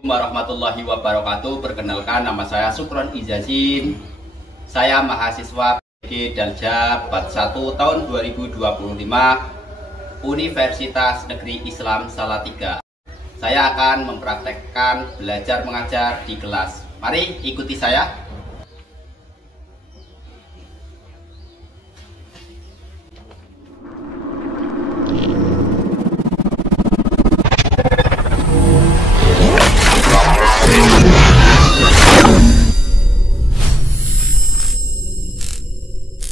Warahmatullahi wabarakatuh. Perkenalkan, nama saya Sukron Izazin. Saya mahasiswa PG Dalja 41 tahun 2025 Universitas Negeri Islam Salatiga. Saya akan mempraktekkan belajar mengajar di kelas. Mari ikuti saya.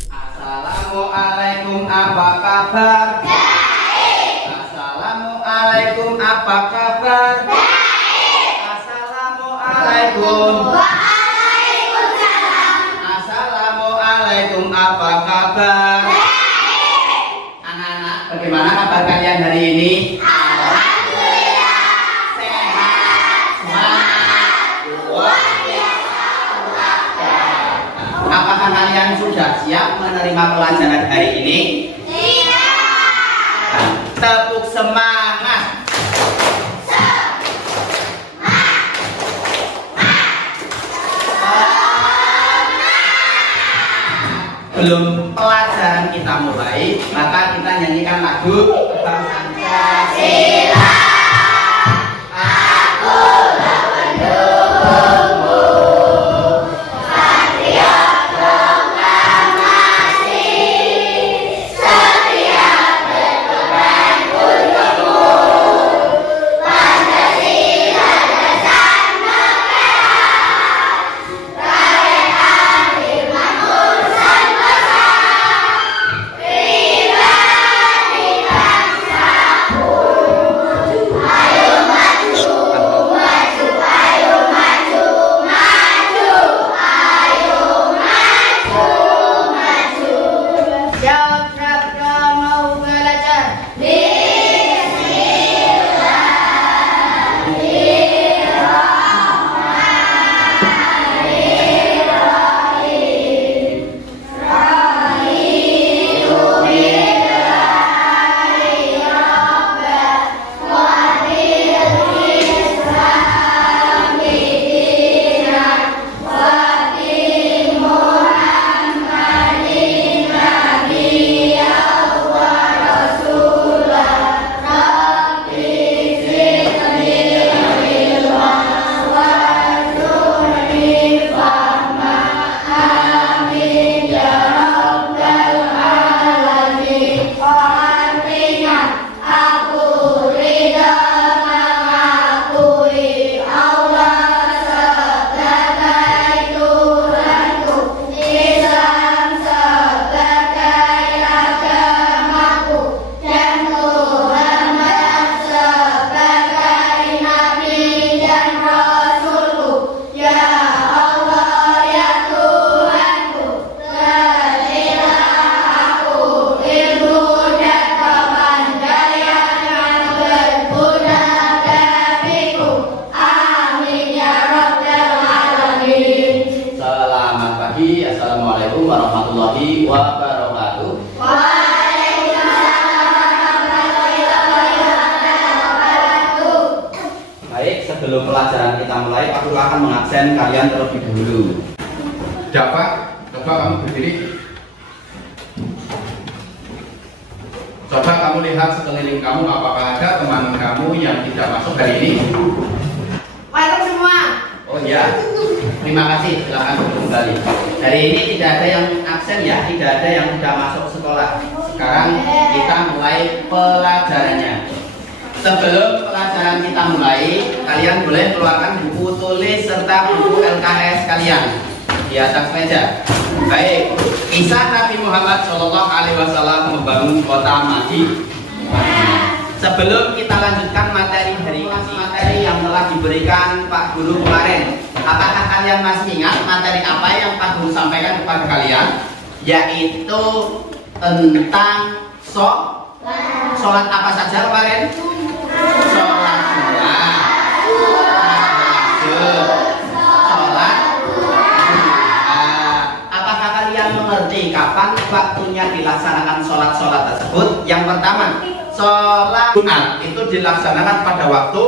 Assalamualaikum, apa kabar? Baik. Assalamualaikum, apa kabar? Baik. Assalamualaikum. Waalaikumsalam. Assalamualaikum, apa kabar? Baik. Anak-anak, bagaimana kabar kalian hari ini? Alhamdulillah. Sehat, semangat, luar biasa. Apakah kalian sudah siap menerima pelajaran hari ini? Iya. Tepuk semangat. Belum pelajaran kita mulai, maka kita nyanyikan lagu Pancasila. Aku pendukungmu, patriot proklamasi, setia berkorban untukmu. Pancasila dasar negara, rakyat firmanmu sanubasa, pribadi bangsaku. Ayo maju, maju, ayo maju, maju, ayo maju, maju. Siap, mau belajar. Selamat pagi, assalamualaikum warahmatullahi wabarakatuh. Baik, sebelum pelajaran kita mulai, aku akan mengabsen kalian terlebih dahulu. Dapat, coba kamu berdiri. Coba kamu lihat sekeliling kamu, apakah ada teman kamu yang tidak masuk hari ini? Masuk semua. Oh iya, terima kasih, silakan duduk kembali. Hari ini tidak ada yang absen ya, tidak ada yang tidak masuk sekolah. Sekarang kita mulai pelajarannya. Sebelum pelajaran kita mulai, kalian boleh keluarkan buku tulis serta buku LKS kalian di atas meja. Baik, kisah Nabi Muhammad SAW membangun kota Madinah. Sebelum kita lanjutkan materi hari ini, materi yang telah diberikan Pak Guru kemarin, apakah kalian masih ingat materi apa yang Pak Guru sampaikan kepada kalian? Yaitu tentang sholat apa saja kemarin? Sholat Jumat, sholat. Apakah kalian mengerti kapan waktunya dilaksanakan sholat-sholat tersebut? Yang pertama, sholat Jumat itu dilaksanakan pada waktu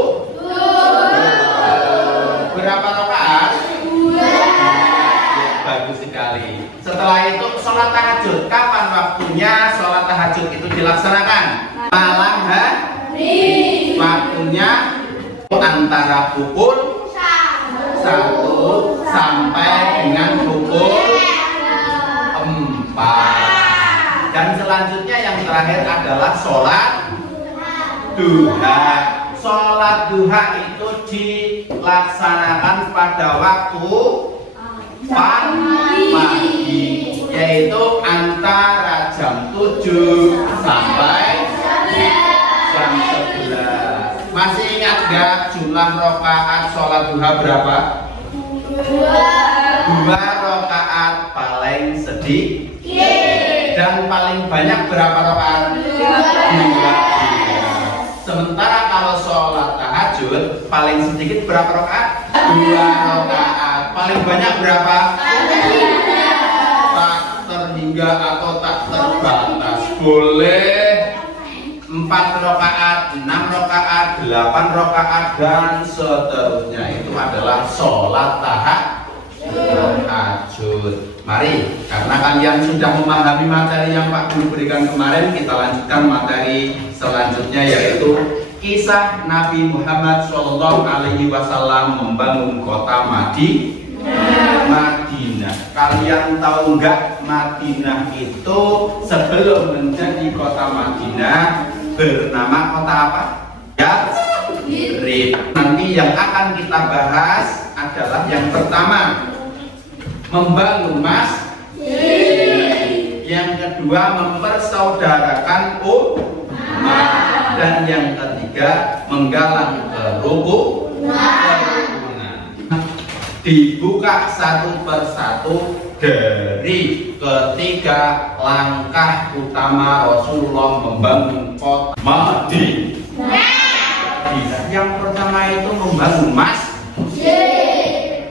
sholat tahajud. Kapan waktunya sholat tahajud itu dilaksanakan? Malam hari. Waktunya antara pukul 1 sampai dengan pukul 4. Dan selanjutnya yang terakhir adalah sholat duha. Sholat duha itu dilaksanakan pada waktu pagi, yaitu antara jam 7 sampai jam 11. Masih ingat gak jumlah rakaat sholat duha berapa? 2 rakaat paling sedikit. Dan paling banyak berapa rakaat? 2. Sementara kalau sholat tahajud paling sedikit berapa rakaat? 2 rakaat. Paling banyak berapa? Tak terhingga atau tak terbatas. Boleh 4 rakaat, 6 rakaat, 8 rakaat dan seterusnya. Itu adalah sholat tahajud. Mari, karena kalian sudah memahami materi yang Pak Guru berikan kemarin, kita lanjutkan materi selanjutnya, yaitu kisah Nabi Muhammad SAW membangun kota Madinah. Kalian tahu nggak, Madinah itu sebelum menjadi kota Madinah bernama kota apa? Yatsrib. Nanti yang akan kita bahas adalah yang pertama, membangun masjid. Yang kedua, mempersaudarakan umat. Dan yang ketiga, menggalang kerukunan. Dibuka satu persatu dari ketiga langkah utama Rasulullah membangun kota Madinah. Yang pertama itu membangun masjid.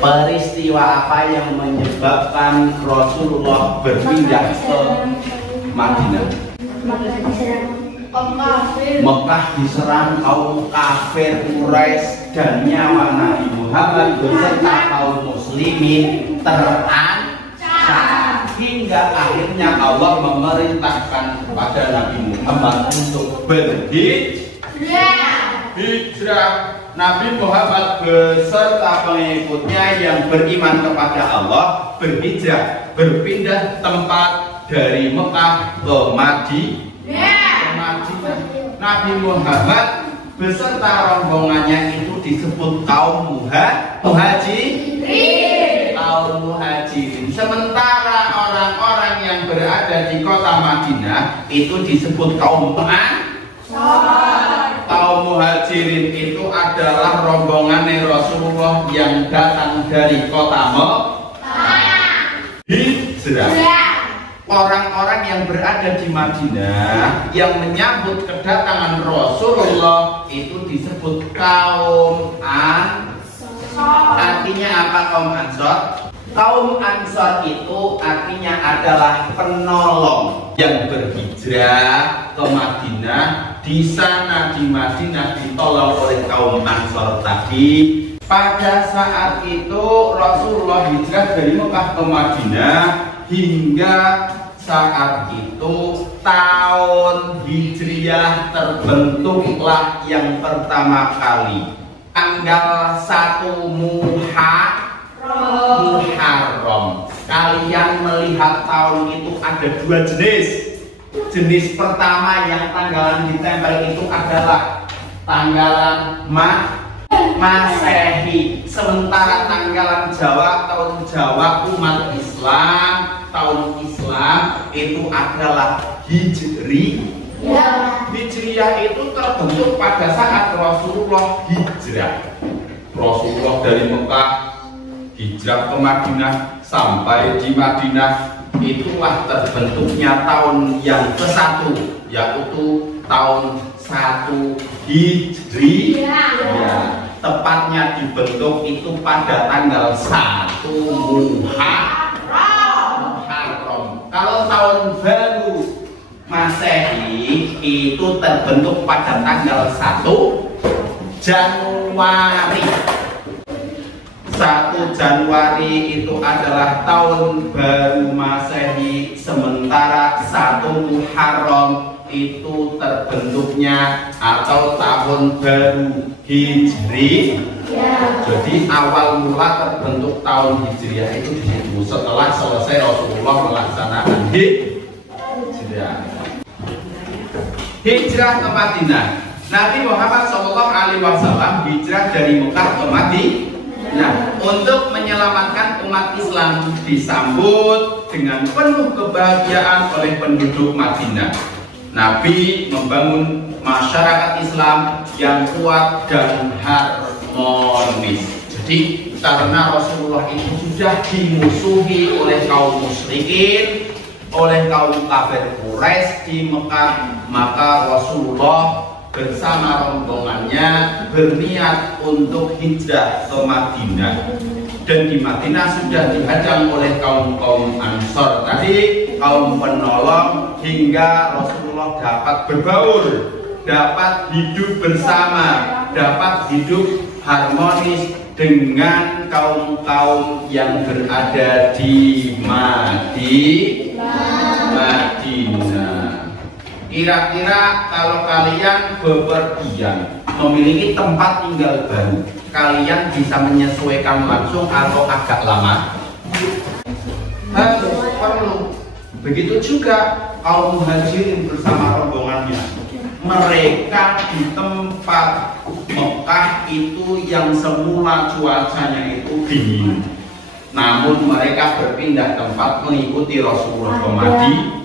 Peristiwa apa yang menyebabkan Rasulullah berpindah ke Madinah? Mekah diserang kaum kafir Quraisy dan nyawa Nabi Muhammad beserta kaum muslimin terancam, hingga akhirnya Allah memerintahkan kepada Nabi Muhammad untuk berhijrah. Nabi Muhammad beserta pengikutnya yang beriman kepada Allah berhijrah, berpindah tempat dari Mekah ke Madinah. Nabi Muhammad beserta rombongannya itu disebut kaum muhajirin. Sementara orang-orang yang berada di kota Madinah itu disebut kaum Ansar. Kaum muhajirin itu adalah rombongan Rasulullah yang datang dari kota Mekah, hijrah. Orang-orang yang berada di Madinah yang menyambut kedatangan Rasulullah itu disebut kaum Ansar. Artinya apa kaum Ansar? Kaum Ansar itu artinya adalah penolong yang berhijrah ke Madinah. Di sana di Madinah ditolong oleh kaum Ansar tadi. Pada saat itu Rasulullah hijrah dari Mekah ke Madinah, hingga saat itu tahun Hijriah terbentuklah yang pertama kali tanggal 1 Muharram. Kalian melihat tahun itu ada 2 jenis. Jenis pertama yang tanggalan ditempel itu adalah tanggalan Masehi. Sementara tanggalan Jawa, tahun Jawa umat Islam, tahun Islam itu adalah Hijriyah. Hijriyah itu terbentuk pada saat Rasulullah hijrah. Rasulullah dari Mekah hijrah ke Madinah, sampai di Madinah itulah terbentuknya tahun yang ke-1, yaitu tahun 1 Hijriyah. Tepatnya dibentuk itu pada tanggal 1 Muharram. Kalau tahun baru Masehi itu terbentuk pada tanggal 1 Januari. 1 Januari itu adalah tahun baru Masehi, sementara 1 Muharram itu terbentuknya atau tahun baru Hijri. Jadi awal mula terbentuk tahun Hijriah itu di situ setelah selesai Rasulullah melaksanakan hijrah. Hijrah ke Madinah. Nabi Muhammad SAW hijrah dari Mekah ke Madinah. Nah, untuk menyelamatkan umat Islam disambut dengan penuh kebahagiaan oleh penduduk Madinah. Nabi membangun masyarakat Islam yang kuat dan harmonis. Jadi karena Rasulullah itu sudah dimusuhi oleh kaum musyrikin, oleh kaum kafir Quraisy di Mekah, maka Rasulullah bersama rombongannya berniat untuk hijrah ke Madinah. Dan di Madinah sudah dihadang oleh kaum Ansor tadi, kaum penolong, hingga Rasulullah dapat berbaur, dapat hidup bersama, dapat hidup harmonis dengan kaum yang berada di Madinah. Kira-kira kalau kalian bepergian memiliki tempat tinggal baru, kalian bisa menyesuaikan langsung atau agak lama? Harus perlu. Begitu juga kaum muhajirin bersama rombongannya. Mereka di tempat Mekah itu yang semula cuacanya itu dingin, namun mereka berpindah tempat mengikuti Rasulullah ke Madinah.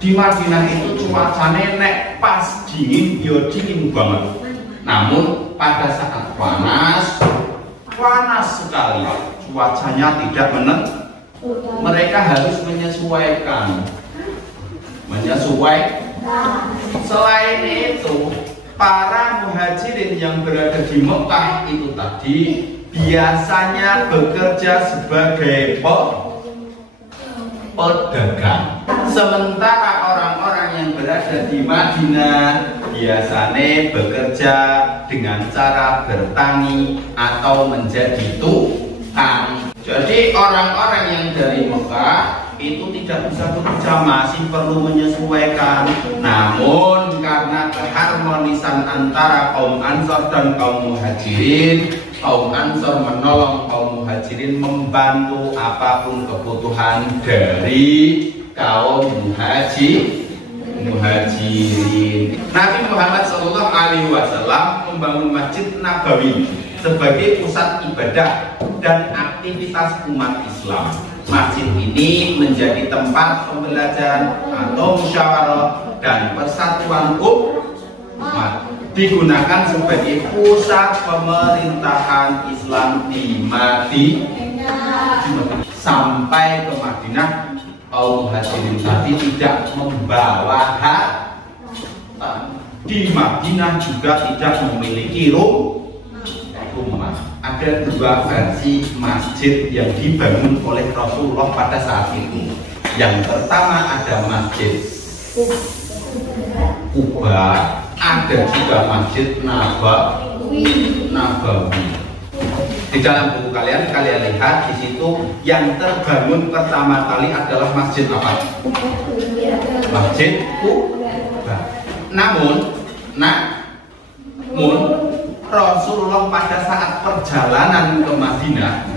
Di Madinah itu cuacanya nek pas dingin, dingin banget. Namun pada saat panas sekali, cuacanya tidak menentu. Mereka harus menyesuaikan. Selain itu, para muhajirin yang berada di Mekah itu tadi biasanya bekerja sebagai pedagang. Sementara orang-orang yang berada di Madinah biasanya bekerja dengan cara bertani atau menjadi tukang. Jadi orang-orang yang dari Mekah itu tidak bisa bekerja, masih perlu menyesuaikan. Namun karena keharmonisan antara kaum Ansor dan kaum Muhajirin, kaum Ansor menolong kaum Muhajirin, membantu apapun kebutuhan dari kaum Muhajirin. Nabi Muhammad SAW membangun Masjid Nabawi sebagai pusat ibadah dan aktivitas umat Islam. Masjid ini menjadi tempat pembelajaran atau musyawarah dan persatuan umat. Digunakan sebagai pusat pemerintahan Islam di Madinah. Sampai ke Madinah, kaum muhajirin tadi tidak membawa harta. Di Madinah juga tidak memiliki rumah. Ada 2 versi masjid yang dibangun oleh Rasulullah pada saat itu. Yang pertama ada Masjid Kuba, ada juga Masjid Nabawi. Di dalam buku kalian lihat di situ yang terbangun pertama kali adalah Masjid apa? Masjid Kuba. Namun Rasulullah pada saat perjalanan ke Madinah,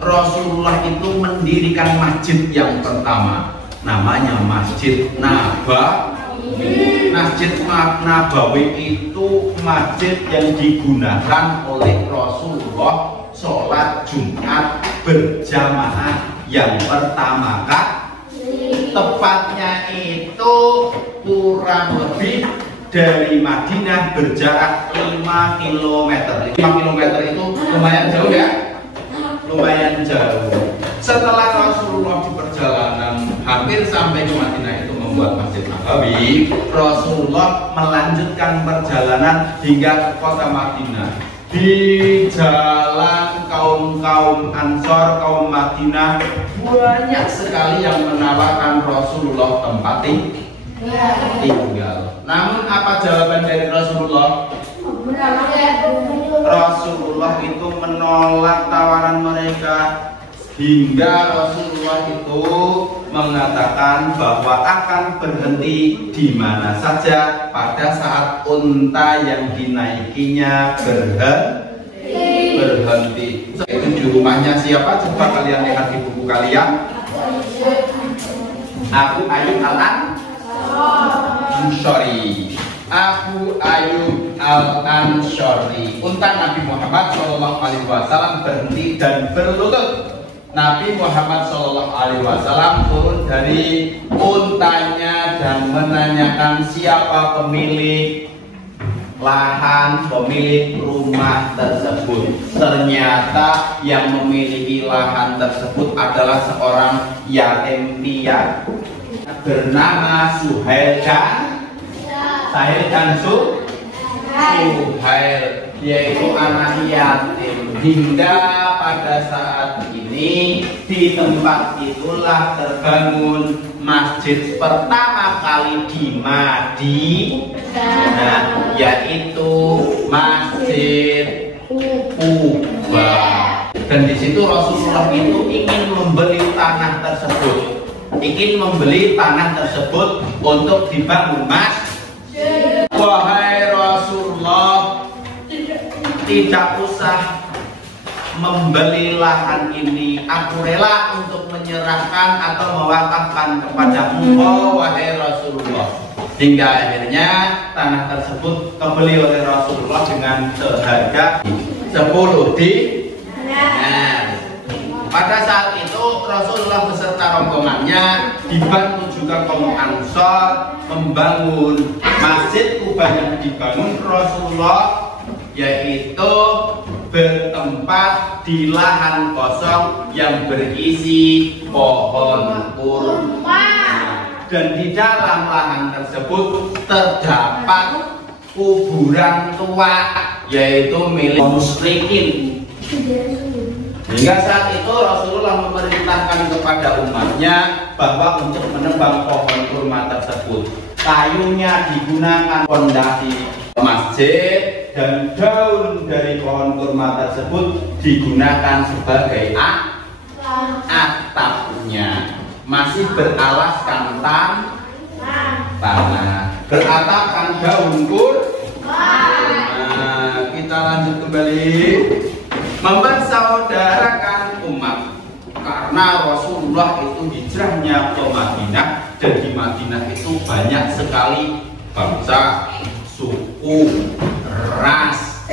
Rasulullah itu mendirikan masjid yang pertama, namanya Masjid Nabawi. Masjid Nabawi itu masjid yang digunakan oleh Rasulullah sholat Jumat berjamaah yang pertama kali. Tepatnya itu kurang lebih dari Madinah berjarak 5 km. 5 km itu lumayan jauh ya? Lumayan jauh. Setelah Rasulullah di perjalanan hampir sampai ke Madinah itu membuat Masjid Nabawi, Rasulullah melanjutkan perjalanan hingga ke kota Madinah. Di jalan kaum Ansor, kaum Madinah banyak sekali yang menawarkan Rasulullah tempat tinggal. Namun apa jawaban dari Rasulullah? Rasulullah itu menolak tawaran mereka hingga Rasulullah itu mengatakan bahwa akan berhenti di mana saja pada saat unta yang dinaikinya berhenti. Itu di rumahnya siapa? Coba kalian lihat di buku kalian. Abu Ayyub Al-Ansari. Abu Ayyub Al-Ansari. Unta Nabi Muhammad SAW berhenti dan berlutut. Nabi Muhammad SAW turun dari untanya dan menanyakan siapa pemilik lahan, pemilik rumah tersebut. Ternyata yang memiliki lahan tersebut adalah seorang yatim piatu bernama Suhail dan Suhail, yaitu anak yatim. Hingga pada saat ini di tempat itulah terbangun masjid pertama kali di Madinah, yaitu Masjid Quba. Dan di situ Rasulullah itu ingin membeli tanah tersebut, untuk dibangun masjid. Wahai Rasulullah, tidak usah membeli lahan ini, aku rela untuk menyerahkan atau mewakafkan kepada engkau, wahai Rasulullah. Hingga akhirnya tanah tersebut kebeli oleh Rasulullah dengan seharga 10 dinar. Pada saat itu Rasulullah beserta rombongannya dibantu juga kaum Ansor membangun Masjid Quba. Yang dibangun Rasulullah yaitu bertempat di lahan kosong yang berisi pohon kurma, dan di dalam lahan tersebut terdapat kuburan tua yaitu milik musyrikin. Hingga saat itu Rasulullah memerintahkan kepada umatnya bahwa untuk menebang pohon kurma tersebut, kayunya digunakan fondasi masjid dan daun dari pohon kurma tersebut digunakan sebagai atapnya. Masih beralaskan tanah, beratapkan daun kurma. Kita lanjut kembali. Mempersaudarakan umat, karena Rasulullah itu hijrahnya ke Madinah, dan di Madinah itu banyak sekali bangsa, suku, ras,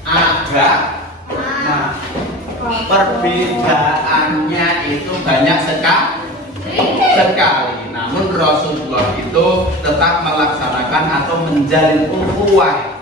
agama. Perbedaannya itu banyak sekali. Namun Rasulullah itu tetap melaksanakan atau menjalin ukhuwah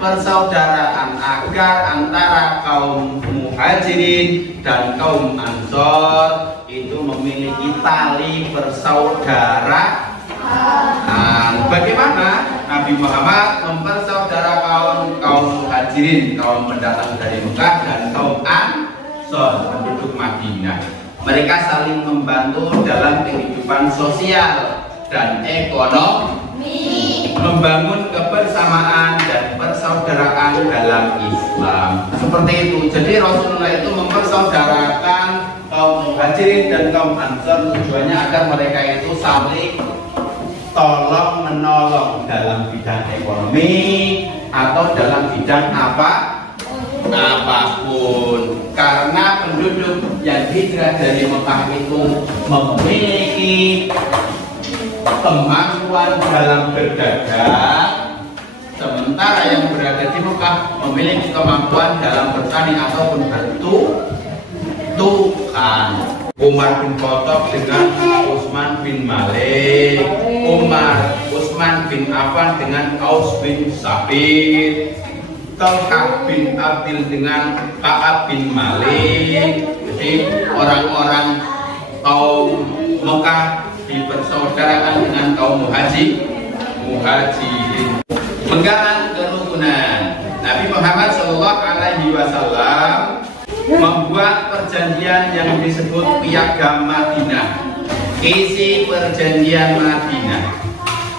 persaudaraan agar antara kaum muhajirin dan kaum ansor itu memiliki tali persaudaraan. Bagaimana Nabi Muhammad mempersaudarakan kaum muhajirin, kaum pendatang dari Mekah, dan kaum ansor penduduk Madinah? Mereka saling membantu dalam kehidupan sosial dan ekonomi, membangun kebersamaan dan persaudaraan dalam Islam. Seperti itu. Jadi Rasulullah itu mempersaudarakan kaum muhajirin dan kaum ansor, tujuannya agar mereka itu saling tolong menolong dalam bidang ekonomi atau dalam bidang apapun. Karena penduduk yang hijrah dari Mekah itu memiliki kemampuan dalam berdagang, sementara yang berada di Mekah memiliki kemampuan dalam bertani ataupun bertukang. Umar bin Khattab dengan Utsman bin Malik, Utsman bin Affan dengan Aus bin Sabit, Talhah bin Abdil dengan Ka'ab bin Malik. Jadi orang-orang kaum Mekah dipersaudarakan dengan kaum muhajirin. Pegangan kerukunan. Nabi Muhammad SAW membuat perjanjian yang disebut Piagam Madinah. Isi perjanjian Madinah.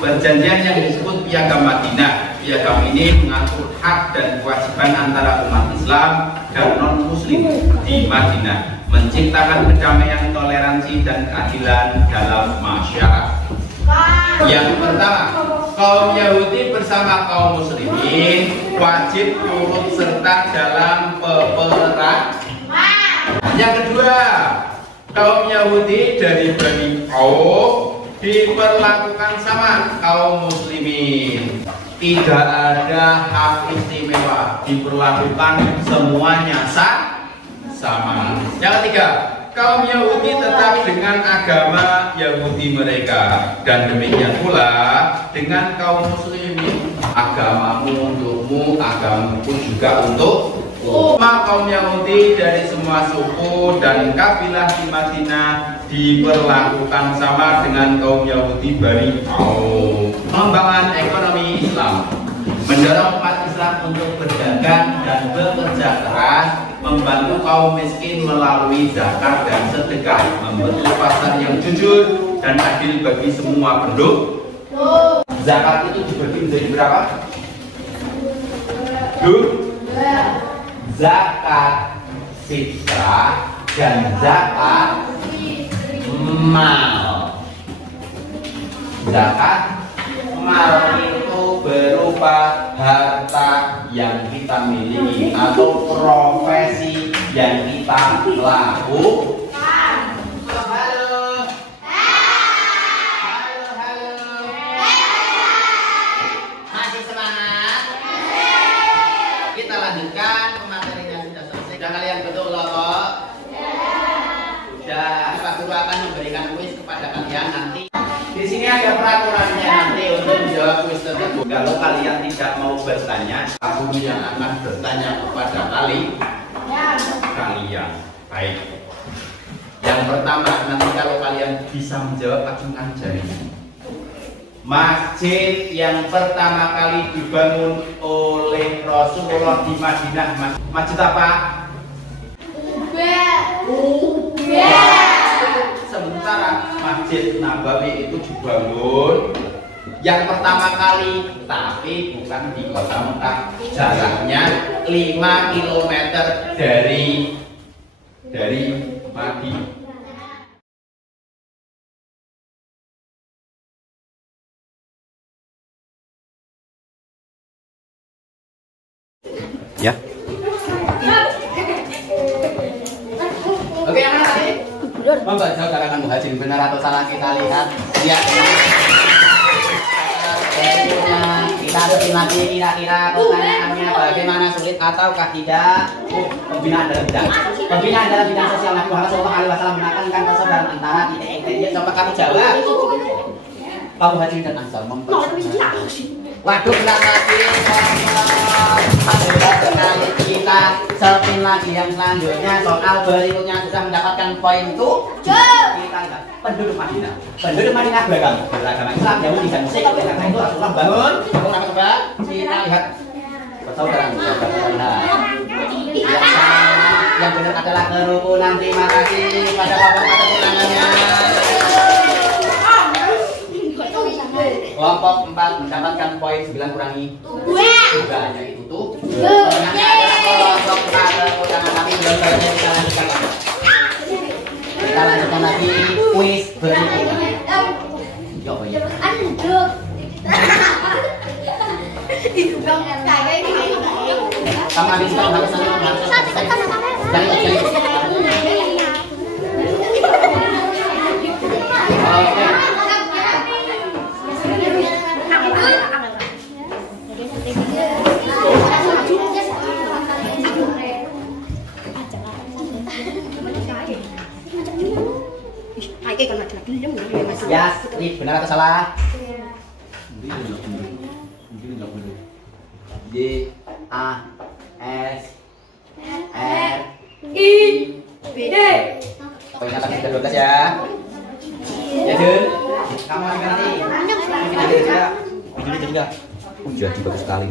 Perjanjian yang disebut Piagam Madinah piagam ini mengatur hak dan kewajiban antara umat Islam dan non-Muslim di Madinah, menciptakan kedamaian, toleransi, dan keadilan dalam masyarakat. Yang pertama, kaum Yahudi bersama kaum Muslimin wajib turut serta dalam peperangan. Yang kedua, kaum Yahudi dari Bani Auf diperlakukan sama kaum Muslimin. Tidak ada hak istimewa, diperlakukan semuanya sama. Yang ketiga, kaum Yahudi tetap dengan agama Yahudi mereka, dan demikian pula dengan kaum Muslimin. Agamamu untukmu, agamaku juga untukku. Kaum Yahudi dari semua suku dan kabilah di Madinah diperlakukan sama dengan kaum Yahudi Bani Auf. Pengembangan ekonomi Islam mendorong umat Islam untuk berdagang dan bekerja keras, membantu kaum miskin melalui zakat dan sedekah, membentuk pasar yang jujur dan adil bagi semua penduduk. Zakat itu dibagi menjadi berapa? Zakat fitrah dan zakat mal. Zakat mal itu berupa harta yang kita miliki atau profesi yang kita lakukan. Halo. Masih semangat? Kita lanjutkan, materinya sudah selesai. Sudah kalian betul loh kok? Sudah. Pak Guru akan memberikan kuis kepada kalian nanti. Di sini ada peraturannya nanti untuk menjawab kuis tersebut. Kalau kalian tidak mau bertanya, Pak Guru yang akan bertanya kepada kalian. Baik. Yang pertama, nanti kalau kalian bisa menjawab, acungkan jarinya. Masjid yang pertama kali dibangun oleh Rasulullah di Madinah, masjid apa? Sementara Masjid Nabawi itu dibangun yang pertama kali, tapi bukan di kota Mekah. Jaraknya 5 km dari Madinah. Ya. Oke, yang mana tadi? Membaca karangan Muhajirin, benar atau salah kita lihat. Ya. Kita harus lagi kira-kira pertanyaannya bagaimana, sulit ataukah tidak? Pembinaan dalam bidang sosial Nabi Muhammad SAW menekankan persaudaraan antara tidak. Coba kamu jawab. Pak Muhajirin dan Ansor waduh, enggak lagi. Sekali kita spin lagi yang selanjutnya. Soal berikutnya sudah mendapatkan poin tuh. Kita lihat penduduk Madinah. Penduduk Madinah beragama Islam, Yahudi dan Muslim. Karena itu Rasulullah bangun. Apa coba? Kita lihat persaudaraan. Yang benar adalah kerukunan. Terima kasih pada bapak atas tangannya. Kelompok 4 mendapatkan poin 9 kurangi 2, hanya itu tuh. Kelompok 4 ulangan kami belum selesai, kita lanjutkan lagi. Kita lanjutkan lagi kuis berikutnya. Yo, ya. Sama habis harus selesai. Oke. Ya, benar atau salah? D A S R I B D. Poinnya tadi sudah 12 ya. Ya, Dun. Kamu lagi nanti. Nanti juga. Ini juga. Jadi bagus sekali.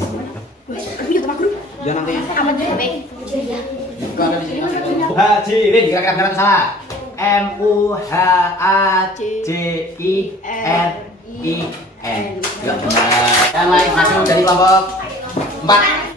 Ya nanti. Muhajirin, kira-kira benar atau salah? M U H A J I R I N. Enggak benar. Yang lain maju dari kelompok 4.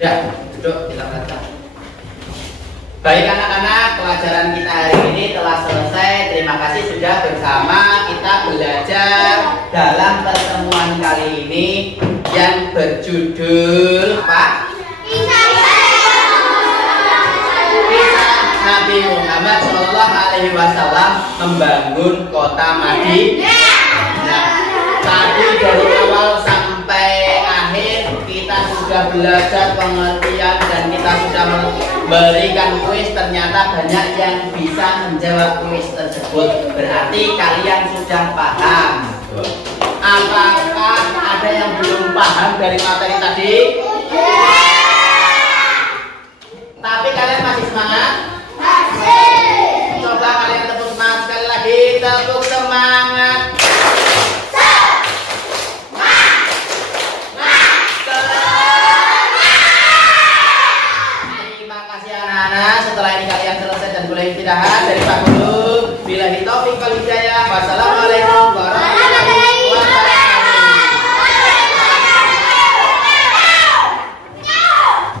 Ya, duduk kita baca. Baik anak-anak, pelajaran kita hari ini telah selesai. Terima kasih sudah bersama kita belajar dalam pertemuan kali ini yang berjudul apa? Kisah Nabi Muhammad Shallallahu Alaihi Wasallam membangun kota Madinah. Nah, tadi dari awal sampai akhir kita sudah belajar pengertian dan kita sudah memberikan kuis. Ternyata banyak yang bisa menjawab kuis tersebut. Berarti kalian sudah paham. Apakah ada yang belum paham dari materi tadi? Tapi kalian masih semangat? Masih. Coba kalian tepuk semangat sekali lagi. Tepuk semangat. Terima kasih anak-anak. Setelah ini kalian selesai dan boleh istirahat dari Pak Guru. Billahi taufiq wal hidayah. Wassalamualaikum